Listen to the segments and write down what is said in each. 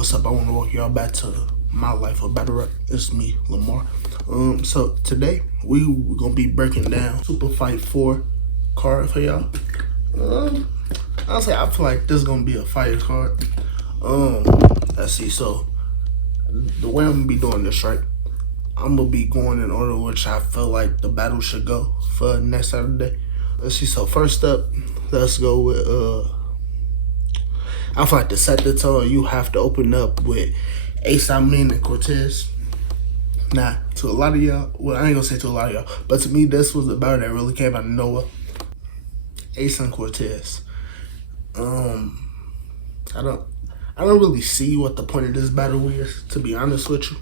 What's up? I want to welcome y'all back to my life of battle rap. It's me, Lamarr. So today we gonna be breaking down Super Fight 4 card for y'all. Honestly, I feel like this is gonna be a fire card. Let's see. So the way I'm gonna be doing this, right? I'm gonna be going in order which I feel like the battle should go for next Saturday. Let's see. So first up, let's go with I feel like to set the tone, you have to open up with Ace, Amin, and Cortez. Now, to a lot of y'all, well, I ain't gonna say to a lot of y'all, but to me, this was the battle that really came out of nowhere. Ace and Cortez. I don't really see what the point of this battle is, to be honest with you.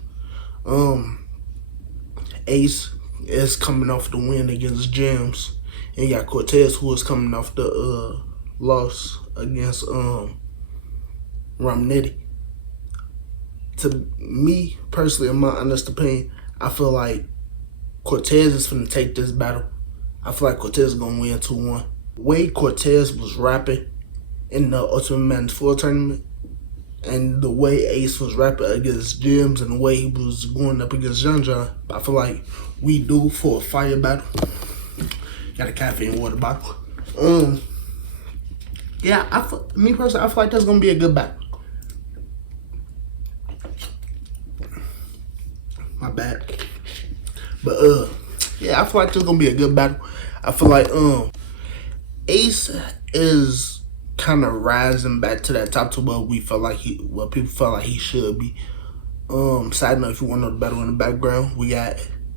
Ace is coming off the win against Gems, and you got Cortez, who is coming off the loss against Romnetti. To me, personally, in my honest opinion, I feel like Cortez is finna take this battle. I feel like Cortez is gonna win 2-1. The way Cortez was rapping in the Ultimate Madness 4 tournament, and the way Ace was rapping against Gems, and the way he was going up against John, I feel like we do for a fire battle. Got a caffeine water bottle. Yeah, me personally, I feel like that's gonna be a good battle. My bad. But yeah, I feel like this is gonna be a good battle. I feel like Ace is kind of rising back to that top to what people felt like he should be. Side note, if you want to know the battle in the background, we got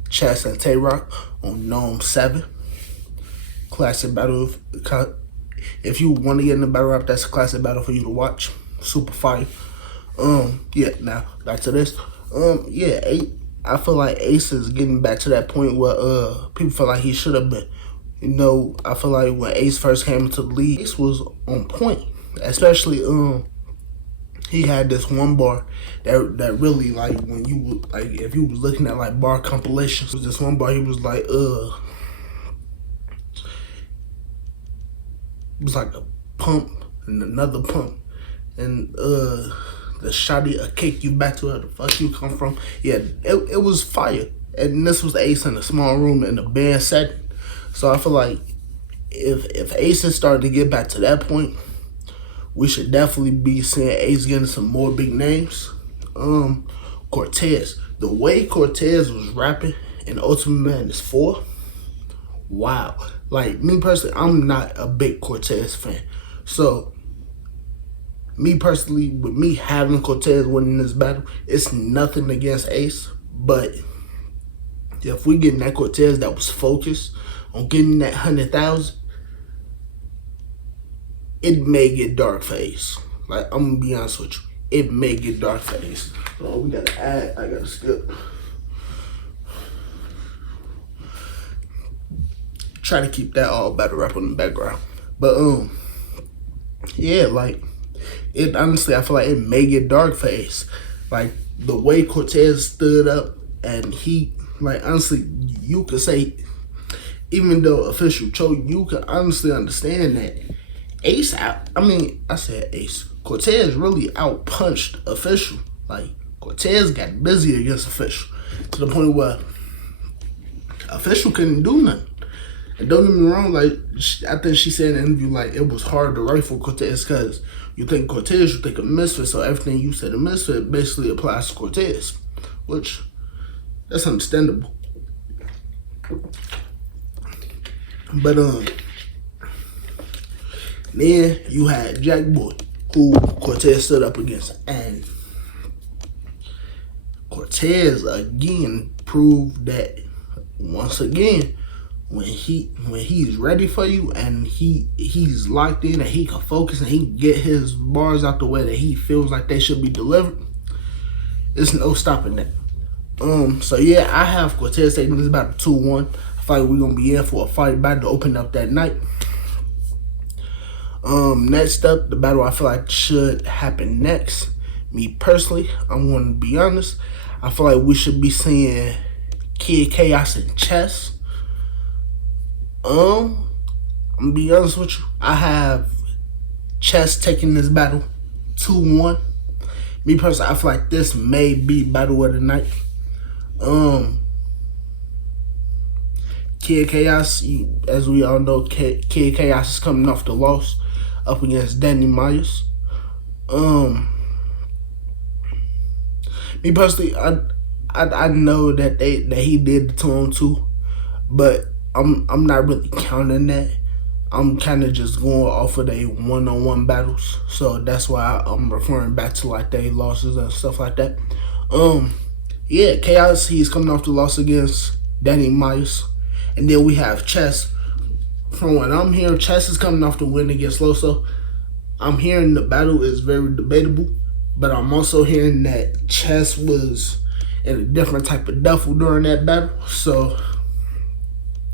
Chess and Tay-Rock on Gnome 7. Classic battle. If you want to get in the battle rap, that's a classic battle for you to watch. Super fire. Yeah, now back to this. Yeah, I feel like Ace is getting back to that point where people feel like he should have been. You know, I feel like when Ace first came into the league, Ace was on point. Especially he had this one bar that really, like, when you if you was looking at like bar compilations, this one bar he was like it was like a pump and another pump, and the shotty a kick you back to where the fuck you come from. Yeah, it was fire. And this was Ace in a small room in a band setting. So I feel like if Ace is starting to get back to that point, we should definitely be seeing Ace getting some more big names. Cortez. The way Cortez was rapping in Ultimate Madness 4, wow. Like, me personally, I'm not a big Cortez fan. So, me personally, with me having Cortez winning this battle, it's nothing against Ace. But if we getting that Cortez that was focused on getting that 100,000, it may get dark for Ace. Like, I'm gonna be honest with you, it may get dark for Ace. So we gotta add. I gotta skip. Try to keep that all battle rap in the background. But yeah, like, it honestly, I feel like it may get dark for Ace. Like, the way Cortez stood up, and he, like, honestly, you could say, even though official choked, you can honestly understand that Ace Cortez really outpunched official. Like, Cortez got busy against official to the point where official couldn't do nothing. And don't get me wrong, like, I think she said in an interview, like, it was hard to write for Cortez because you think Cortez, you think of Misfit, so everything you said to Misfit basically applies to Cortez, which, that's understandable. But, then you had Jack Boy, who Cortez stood up against, and Cortez again proved that, once again, when he's ready for you and he's locked in and he can focus and he can get his bars out the way that he feels like they should be delivered, there's no stopping that. So yeah, I have Cortez taking this battle 2-1. I feel like we're gonna be in for a fight battle to open up that night. Next up, the battle I feel like should happen next. Me personally, I'm gonna be honest, I feel like we should be seeing Kid Chaos and Chess. I'm gonna be honest with you, I have Chess taking this battle 2-1. Me personally, I feel like this may be battle of the night. Kid Chaos, as we all know, Kid Chaos is coming off the loss up against Danny Myers. Me personally, I know that he did the 2-on-2, but I'm not really counting that. I'm kind of just going off of their one-on-one battles, so that's why I'm referring back to like their losses and stuff like that. Yeah, Chaos, he's coming off the loss against Danny Myers, and then we have Chess. From what I'm hearing, Chess is coming off the win against Loso. I'm hearing the battle is very debatable, but I'm also hearing that Chess was in a different type of duffel during that battle. So,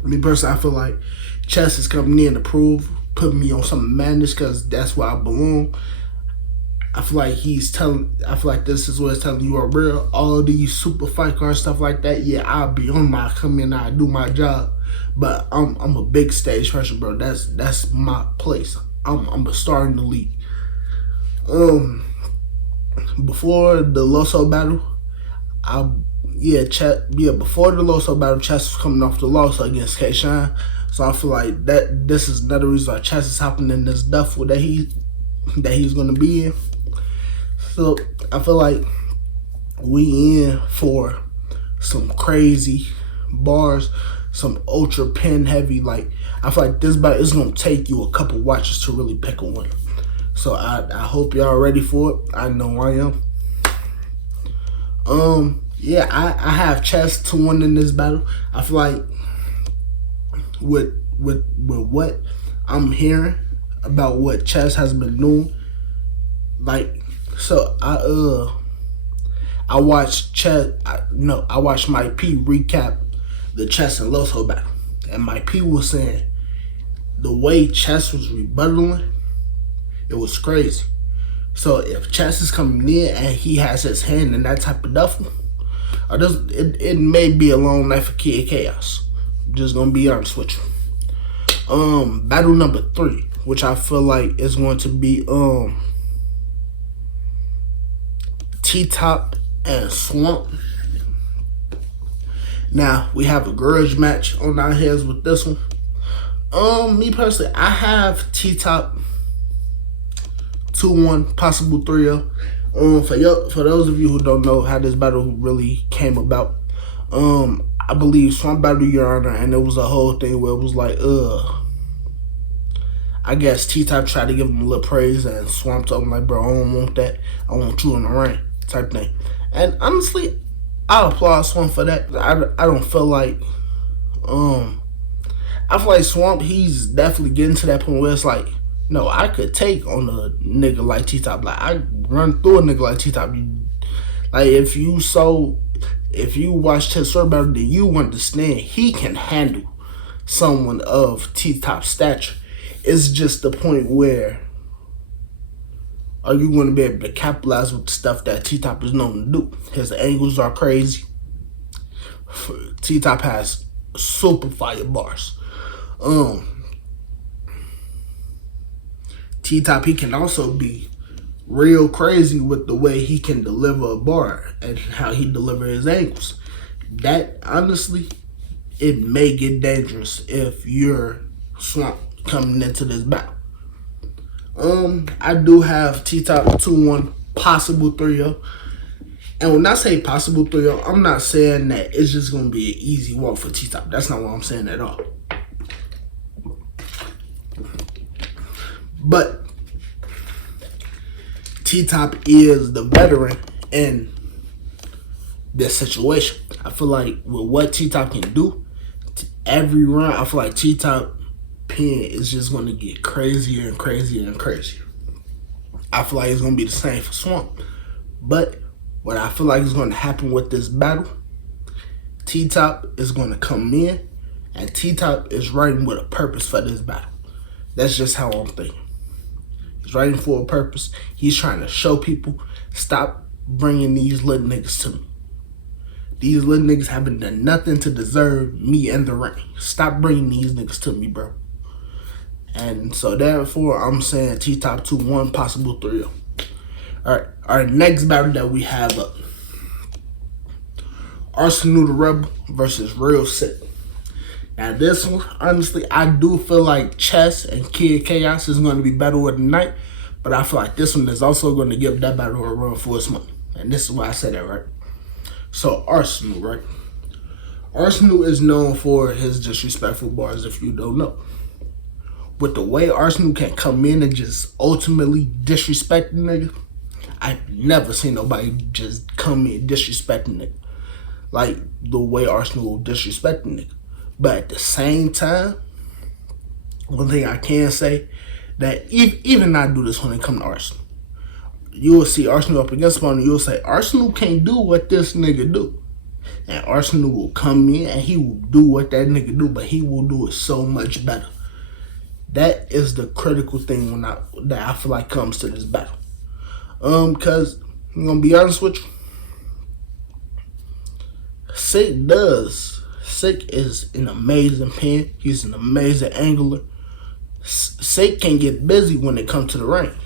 me personally, I feel like Chess is coming in to put me on some madness because that's where I belong. I feel like this is what it's telling you are real. All these super fight cards, stuff like that, yeah, I'll be on my come in, I do my job. But I'm a big stage person, bro. That's my place. I'm a star in the league. Before the Loso battle, before the Loso battle, Chess was coming off the loss against K-Shine. So I feel like this is another reason why Chess is hopping in this duffel that he's gonna be in. So I feel like we in for some crazy bars, some ultra pen heavy. Like, I feel like this battle is gonna take you a couple watches to really pick a winner. So I hope y'all ready for it. I know I am. Yeah, I have Chess to win in this battle. I feel like with what I'm hearing about what Chess has been doing, like, so I watched I watched Mike P recap the Chess and Loso battle, and Mike P was saying the way Chess was rebuttaling, it was crazy. So if Chess is coming in and he has his hand in that type of duffel, it may be a long night for Kid Chaos. Just gonna be honest with you. Battle number 3, which I feel like is going to be T-Top and Swamp. Now we have a grudge match on our hands with this one. Me personally, I have T-Top 2-1, possible 3-0. For those of you who don't know how this battle really came about, I believe Swamp battled Your Honor, and it was a whole thing where it was like, I guess T-Top tried to give him a little praise, and Swamp told him like, bro, I don't want that. I want you in the ring, type thing. And honestly, I applaud Swamp for that. I don't feel like, I feel like Swamp, he's definitely getting to that point where it's like, no, I could take on a nigga like T-Top. Like, I run through a nigga like T-Top. Like, if you watched his story battle, then you understand he can handle someone of T-Top stature. It's just the point where are you going to be able to capitalize with the stuff that T-Top is known to do? His angles are crazy. T-Top has super fire bars. T-Top, he can also be real crazy with the way he can deliver a bar and how he delivers his angles. That, honestly, it may get dangerous if you're Swamp coming into this battle. I do have T-Top 2-1, possible 3-0. And when I say possible 3-0, I'm not saying that it's just going to be an easy walk for T-Top. That's not what I'm saying at all. But T-Top is the veteran in this situation. I feel like with what T-Top can do, every round, I feel like T-Top pen is just going to get crazier and crazier and crazier. I feel like it's going to be the same for Swamp. But what I feel like is going to happen with this battle, T-Top is going to come in, and T-Top is writing with a purpose for this battle. That's just how I'm thinking. He's writing for a purpose. He's trying to show people, stop bringing these little niggas to me. These little niggas haven't done nothing to deserve me in the ring. Stop bringing these niggas to me, bro. And so therefore, I'm saying T-Top 2-1, possible 3-0. Alright, our next battle that we have up. Arsenal the Rebel versus Real Sick. Now this one, honestly, I do feel like Chess and Kid Chaos is going to be battle of the night, but I feel like this one is also going to give that battle a run for its money. And this is why I said that, right? So Arsenal, right? Arsenal is known for his disrespectful bars, if you don't know. With the way Arsenal can come in and just ultimately disrespect the nigga, I've never seen nobody just come in disrespecting nigga like the way Arsenal disrespect the nigga. But at the same time, one thing I can say, that even I do this when it comes to Arsenal. You will see Arsenal up against one, and you'll say, Arsenal can't do what this nigga do. And Arsenal will come in and he will do what that nigga do, but he will do it so much better. That is the critical thing that I feel like comes to this battle. Because I'm gonna be honest with you, Sick is an amazing pen. He's an amazing angler. Sick can get busy when it comes to the range.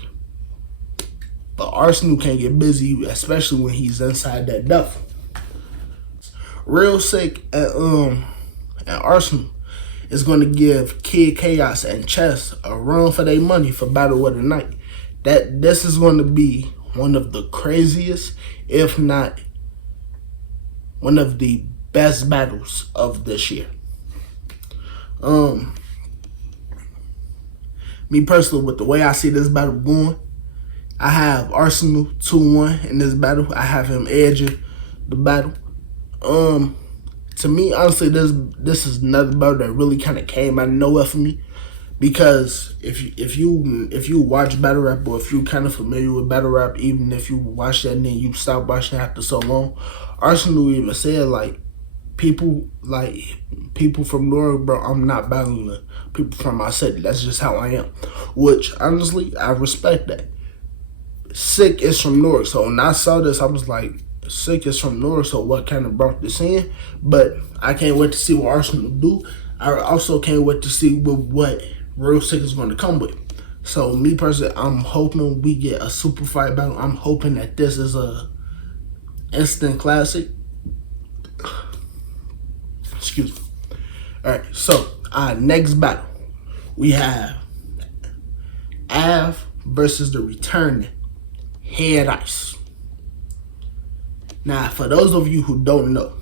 But Arsenal can get busy, especially when he's inside that duffel. Real Sick and Arsenal is going to give Kid Chaos and Chess a run for their money for Battle of the Night. This is going to be one of the craziest, if not one of the best battles of this year. Me personally, with the way I see this battle going, I have Arsenal 2-1 in this battle. I have him edging the battle. To me, honestly, this is another battle that really kind of came out of nowhere for me, because if you watch battle rap, or if you're kind of familiar with battle rap, even if you watch that and then you stop watching after so long, Arsenal even said like people from North, bro, I'm not battling people from my city. That's just how I am. Which honestly, I respect that. Sick is from North, so when I saw this, I was like, Sick is from North, so what kind of brought this in? But I can't wait to see what Arsenal do. I also can't wait to see what Real Sick is going to come with. So me personally, I'm hoping we get a super fight battle. I'm hoping that this is a instant classic. Excuse me. Alright, so our next battle, we have Av versus the returning Head Ice. Now, for those of you who don't know,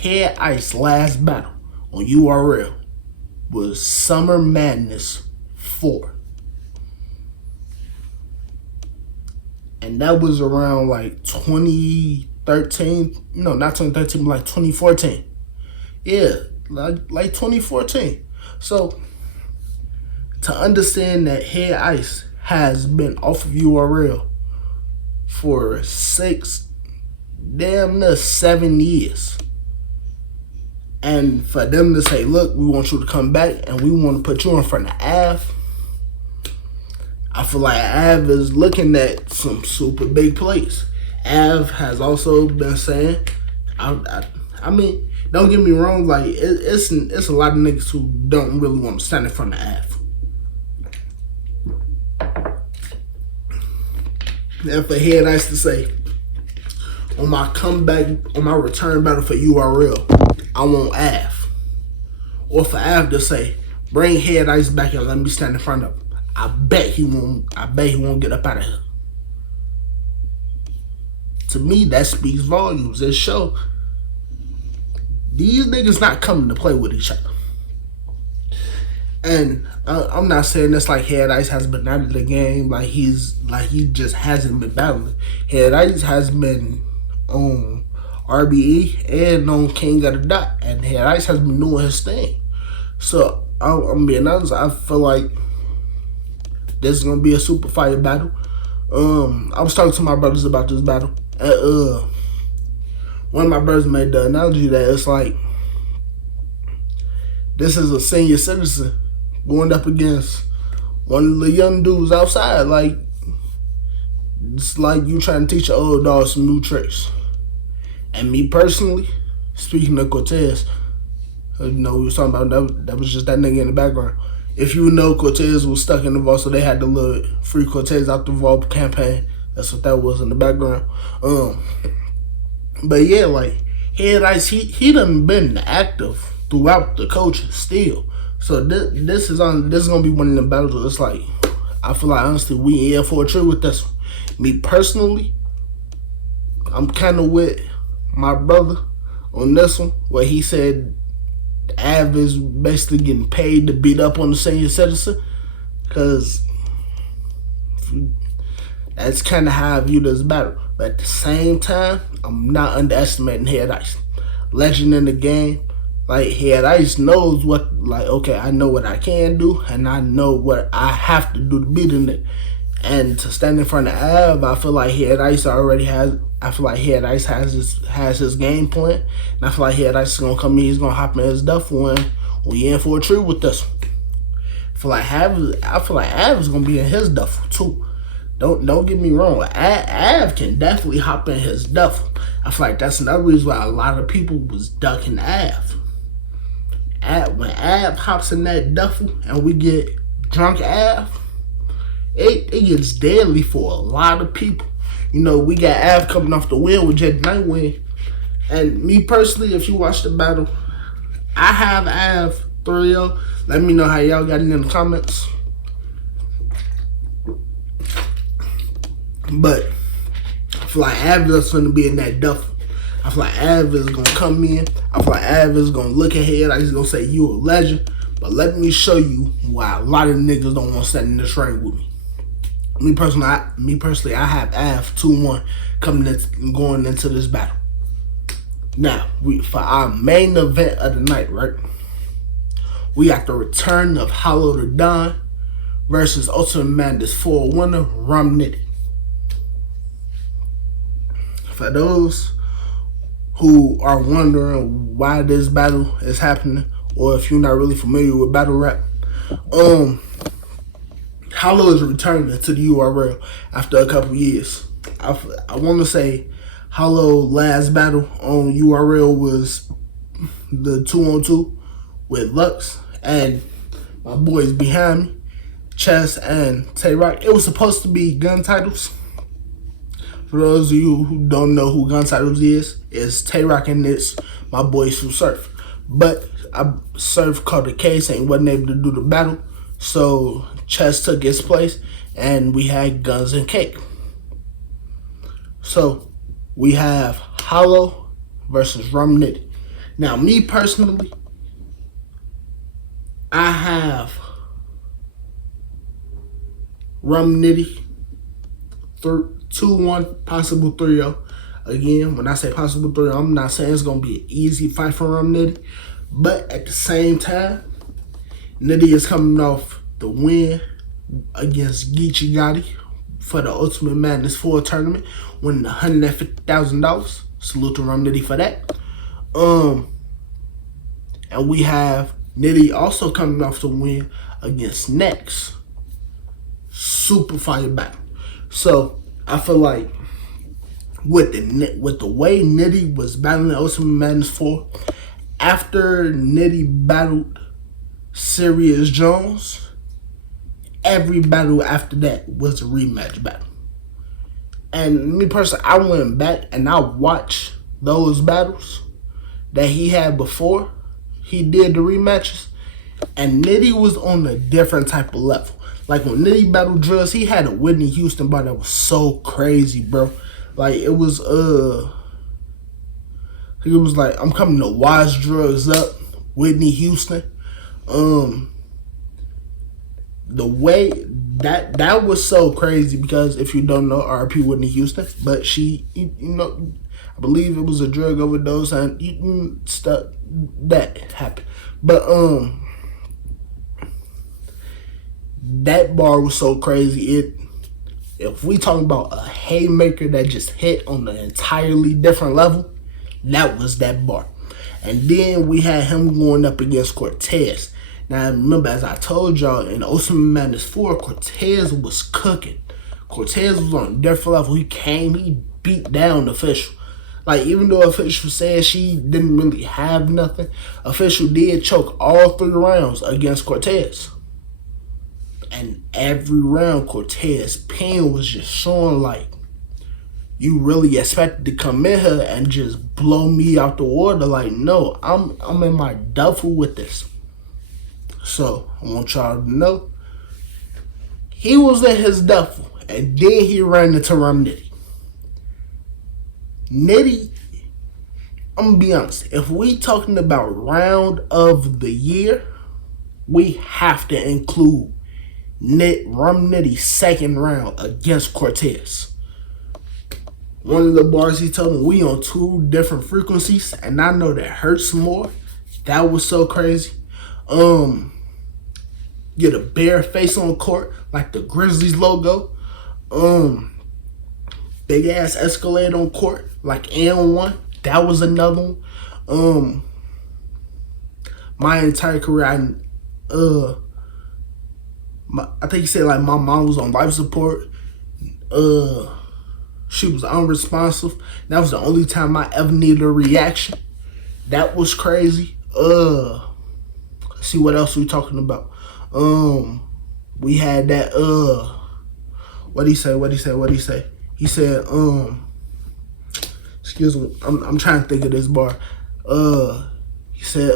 Head Ice last battle on URL was Summer Madness 4. And that was around like 2013. No, not 2013, but like 2014. Yeah, like 2014. So, to understand that Head Ice has been off of URL for 7 years. And for them to say, look, we want you to come back and we want to put you in front of Av, I feel like Av is looking at some super big plays. Av has also been saying, I mean, don't get me wrong, like it's a lot of niggas who don't really want to stand in front of Av. And for Head Ice to say, on my comeback, on my return battle for URL, I want Av. Or for Av to say, bring Head Ice back and let me stand in front of him. I bet he won't get up out of here. To me, that speaks volumes. It shows these niggas not coming to play with each other. And I'm not saying this like Head Ice has been out of the game, like he just hasn't been battling. Head Ice has been on RBE and on King of the Dot, and Head Ice has been doing his thing. So I'm being honest, I feel like this is gonna be a super fire battle. I was talking to my brothers about this battle, and one of my brothers made the analogy that it's like this is a senior citizen going up against one of the young dudes outside. Like, it's like you trying to teach an old dog some new tricks. And me personally, speaking of Cortez, we was talking about that was just that nigga in the background. If you know, Cortez was stuck in the vault, so they had to little free Cortez out the vault campaign. That's what that was in the background. But yeah, like Head Ice, he done been active throughout the coaching still. So this is gonna be one of the battles where it's like, I feel like honestly we in for a treat with this one. Me personally, I'm kind of with my brother on this one, where he said Av is basically getting paid to beat up on the senior citizen, because that's kind of how I view this battle. But at the same time, I'm not underestimating Head Ice. Legend in the game. Like, Head Ice knows what, like, okay, I know what I can do, and I know what I have to do to beat him. And to stand in front of Av, I feel like Head Ice has his game plan. And I feel like Head Ice is going to come in, he's going to hop in his duffel, and we in for a treat with this one. I feel like Av is going to be in his duffel, too. Don't get me wrong. Av can definitely hop in his duffel. I feel like that's another reason why a lot of people was ducking Av. When Av hops in that duffel and we get drunk Av, it gets deadly for a lot of people. You know, we got Av coming off the win with Jet Nightwing. And me personally, if you watch the battle, I have Av 3-0. Let me know how y'all got it in the comments. But I feel like Av is going to be in that duffel. I feel like Av is going to come in. I feel like Av is going to look ahead. He's going to say, you a legend. But let me show you why a lot of niggas don't want to stand in this ring with me. Me personally, I have Av 2-1 going into this battle. Now, for our main event of the night, right? We got the return of Hollow the Don versus Ultimate Madness 4 winner, Rum Nitty. For those who are wondering why this battle is happening, or if you're not really familiar with battle rap, Hollow is returning to the URL after a couple years. I want to say Hollow last battle on URL was the 2-on-2 with Lux and my boys behind me, Chess and Tay-Rock. It was supposed to be gun titles. For those of you who don't know who Gun Titles is, it's Tay-Rock and it's my boy Sue Surf. But Surf caught the case and wasn't able to do the battle, so Chess took his place and we had Guns and Cake. So we have Hollow versus Rum Nitty. Now, me personally, I have Rum Nitty 2-1, possible 3-0. Again, when I say possible 3-0, I'm not saying it's going to be an easy fight for Rum Nitty. But at the same time, Nitty is coming off the win against Geechee Gotti for the Ultimate Madness 4 tournament, winning $150,000. Salute to Rum Nitty for that. And we have Nitty also coming off the win against Nex. Super fire battle. So I feel like with the way Nitty was battling Ultimate Madness 4, after Nitty battled Sirius Jones, every battle after that was a rematch battle. And me personally, I went back and I watched those battles that he had before he did the rematches, and Nitty was on a different type of level. Like when Nitty battled Drills, he had a Whitney Houston bar that was so crazy, bro. Like it was like, I'm coming to wash drugs up, Whitney Houston. The way that was so crazy, because if you don't know, R.I.P. Whitney Houston, but she, you know, I believe it was a drug overdose and stuff that happened. But that bar was so crazy. If we talking about a haymaker that just hit on an entirely different level, that was that bar. And then we had him going up against Cortez. Now, remember, as I told y'all, in Ultimate Madness 4, Cortez was cooking. Cortez was on a different level. He beat down the Official. Like, even though Official said she didn't really have nothing, Official did choke all 3 rounds against Cortez. And every round, Cortez pen was just showing like you really expected to come in here and just blow me out the water. Like, no, I'm in my duffel with this. So I want y'all to know he was in his duffel, and then he ran into Rum Nitty. Nitty, I'm gonna be honest, if we talking about round of the year, we have to include Rum Nitty's second round against Cortez. One of the bars he told me, we on 2 different frequencies, and I know that hurts more. That was so crazy. Get a bare face on court, like the Grizzlies logo. Big ass Escalade on court, like N1. That was another one. My entire career, I think he said like my mom was on life support. She was unresponsive. That was the only time I ever needed a reaction. That was crazy. Let's see what else we talking about. We had that what'd he say? He said, excuse me, I'm trying to think of this bar. He said,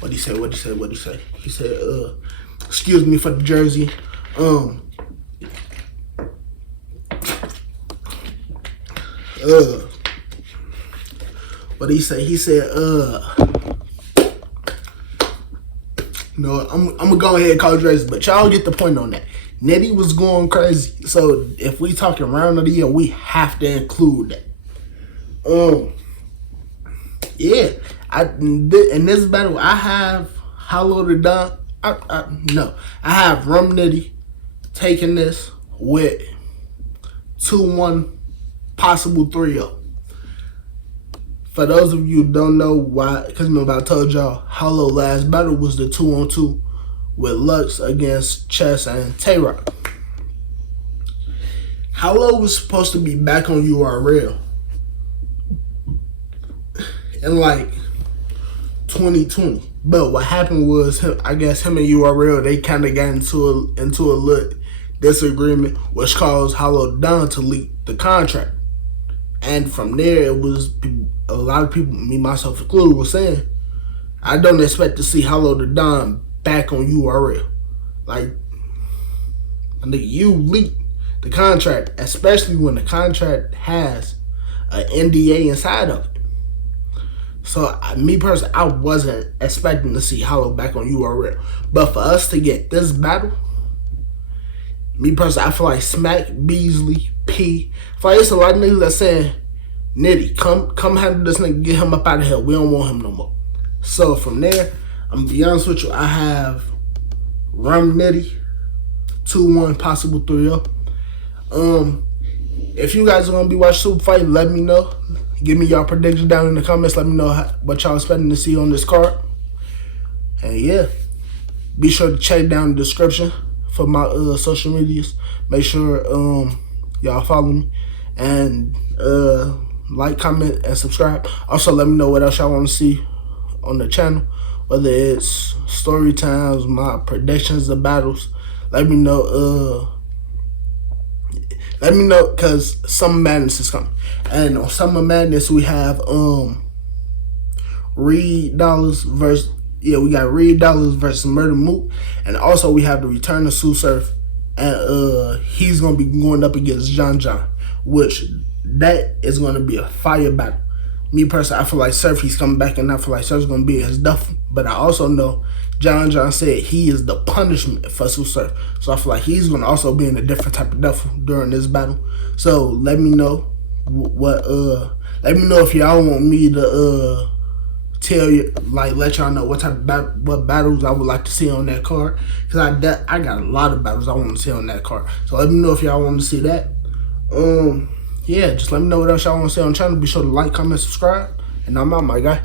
what'd he say? He said, excuse me for the jersey. What he say? He said, no, I'm gonna go ahead and call jersey, but y'all get the point on that. Nitty was going crazy. So if we talking round of the year, we have to include that. Yeah. In this battle, I have Hollow the Don. I have Rum Nitty taking this with 2-1, possible 3-0. For those of you who don't know why, because remember I told y'all, Hollow last battle was the 2-on-2 with Lux against Chess and Tay-Rock. Hollow was supposed to be back on URL in like 2020. But what happened was, I guess him and URL, they kind of got into a little disagreement, which caused Hollow Don to leak the contract. And from there, it was a lot of people, me myself included, were saying, I don't expect to see Hollow the Don back on URL. Like, I think you leaked the contract, especially when the contract has an NDA inside of it. So, me personally, I wasn't expecting to see Hollow back on URL. But for us to get this battle, me personally, I feel like Smack, Beasley, P, I feel like it's a lot of niggas that saying, Nitty, come handle this nigga, get him up out of here. We don't want him no more. So from there, I'm gonna be honest with you, I have Rum Nitty, 2-1, possible 3-0. If you guys are gonna be watching Super Fight, let me know. Give me y'all predictions down in the comments. Let me know what y'all expecting to see on this card. And yeah, be sure to check down the description for my social medias. Make sure y'all follow me and like, comment, and subscribe. Also, let me know what else y'all want to see on the channel, whether it's story times, my predictions of battles. Let me know. Let me know, because Summer Madness is coming, and on Summer Madness we have Reed Dollars versus Murder Mook, and also we have the return of Sue Surf, and he's gonna be going up against John, which that is gonna be a fire battle. Me personally, I feel like Surf, he's coming back, and I feel like Surf's gonna be his duffel. But I also know John said he is the punishment for Sue Surf, so I feel like he's gonna also be in a different type of duffel during this battle. So let me know let me know if y'all want me to tell you, like, let y'all know what type of what battles I would like to see on that card, because I got a lot of battles I want to see on that card. So let me know if y'all want to see that. Yeah, just let me know what else y'all want to see on the channel. Be sure to like, comment, subscribe, and I'm out, my guy.